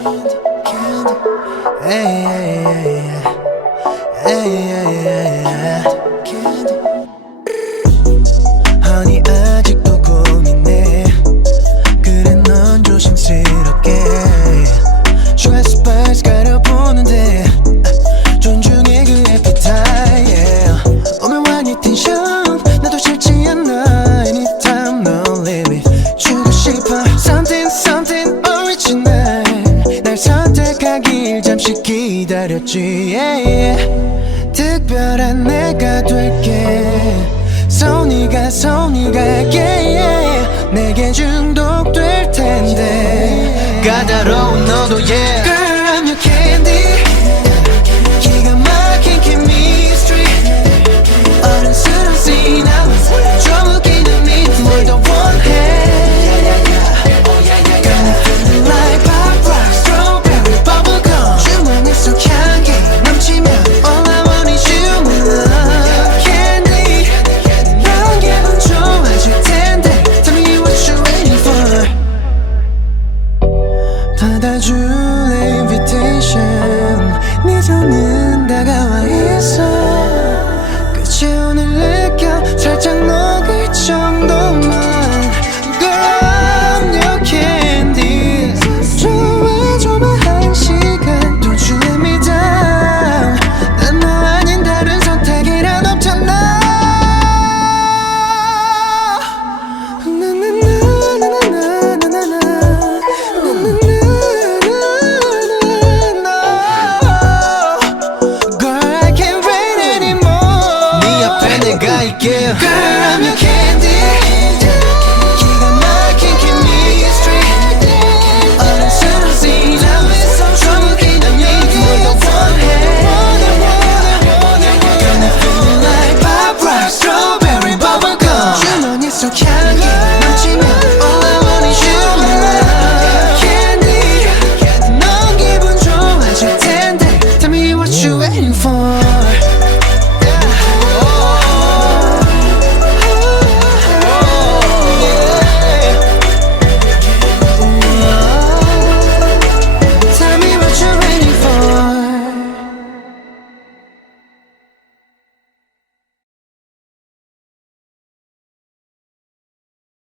Hey, hey, hey, hey, hey, hey, Honey 아직도 고민해. 그래 넌 조심스럽게 Stress bars 가려보는데 존중해 그 appetite yeah. 오면 완이 텐션 나도 싫지 않아 Anytime no limit 주고 싶어 Something something original 날 선택하길 잠시 기다렸지